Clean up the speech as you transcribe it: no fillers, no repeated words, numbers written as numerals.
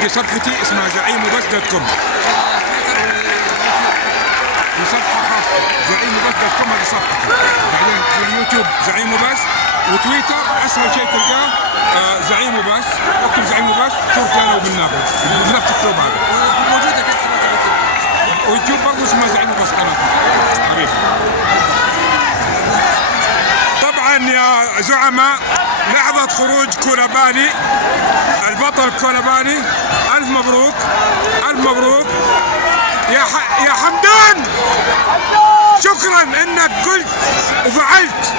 عندي صفحتي اسمها زعيم وبس دوت كوم، في صفحة خاصة زعيم وبس دوت كوم، هذه صفحتي. بعدين في اليوتيوب زعيم وبس، وتويتر اسهل شيء تلقاه زعيم وبس، اكتب زعيم وبس صورتي انا وبالناقد بنفس الاسلوب هذا. موجودة في ويوتيوب برضه اسمه زعيم وبس قناتي حبيبي. طبعا يا زعماء لحظة خروج كولابالي البطل كولابالي، ألف مبروك ألف مبروك يا حمدان، شكرا انك قلت وفعلت.